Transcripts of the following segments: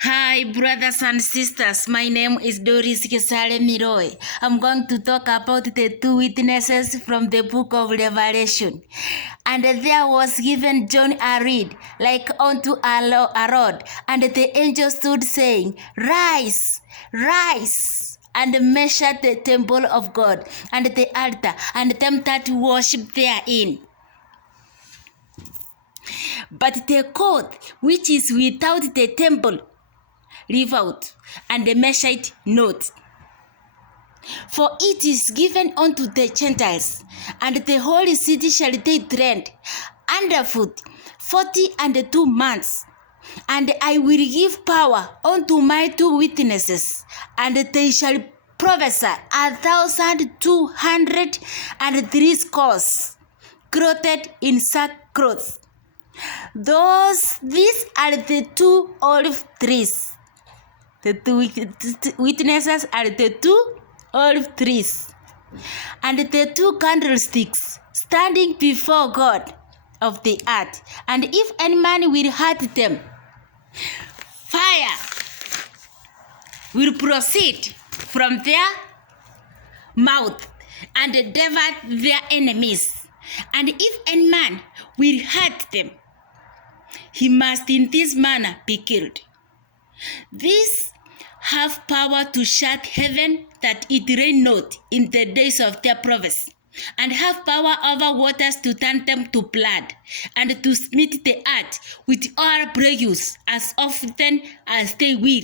Hi, brothers and sisters. My name is Doris Kesale Miroy. I'm going to talk about the two witnesses from the book of Revelation. And there was given John a reed, like unto a rod, and the angel stood saying, Rise, rise, and measure the temple of God, and the altar, and them that worship therein. But the court which is without the temple, leave out, and measure it not. For it is given unto the Gentiles, and the holy city shall they tread underfoot 42 months. And I will give power unto my two witnesses, and they shall prophesy 1,203 scores, clothed in sackcloth. These are the two olive trees. The two witnesses are the two olive trees, and the two candlesticks standing before God of the earth. And if any man will hurt them, fire will proceed from their mouth and devour their enemies. And if any man will hurt them, he must in this manner be killed. These have power to shut heaven that it rain not in the days of their prophecy, and have power over waters to turn them to blood, and to smite the earth with all plagues as often as they will.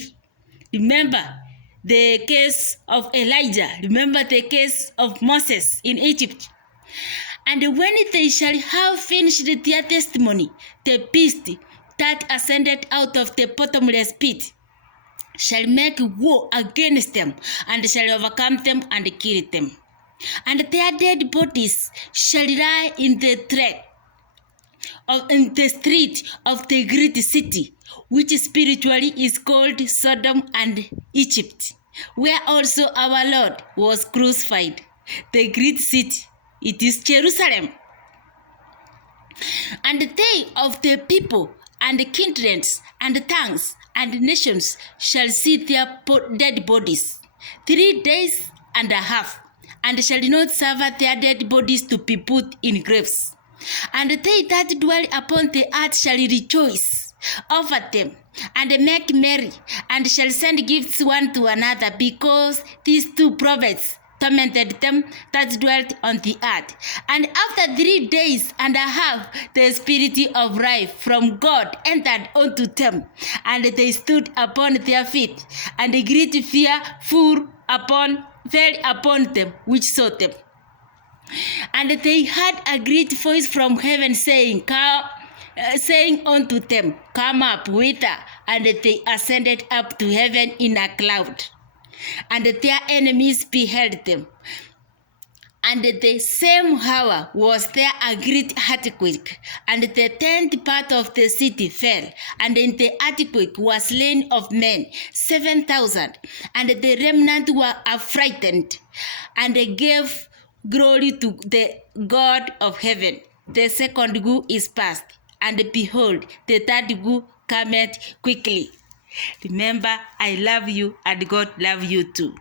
Remember the case of Elijah. Remember the case of Moses in Egypt. And when they shall have finished their testimony, the beast that ascended out of the bottomless pit shall make war against them, and shall overcome them and kill them. And their dead bodies shall lie in the street of the great city, which spiritually is called Sodom and Egypt, where also our Lord was crucified. The great city, it is Jerusalem. And they of the people and kindreds and tongues and nations shall see their dead bodies 3 days and a half, and shall not suffer their dead bodies to be put in graves. And they that dwell upon the earth shall rejoice over them, and make merry, and shall send gifts one to another, because these two prophets tormented them that dwelt on the earth. And after 3 days and a half, the spirit of life from God entered unto them, and they stood upon their feet, and a great fear fell upon them which saw them. And they heard a great voice from heaven saying unto them, Come up hither. And they ascended up to heaven in a cloud. And their enemies beheld them. And the same hour was there a great earthquake, and the 10th part of the city fell, and in the earthquake was slain of men 7,000, and the remnant were affrighted, and they gave glory to the God of heaven. The second woe is past, and behold, the third woe cometh quickly. Remember, I love you, and God love you too.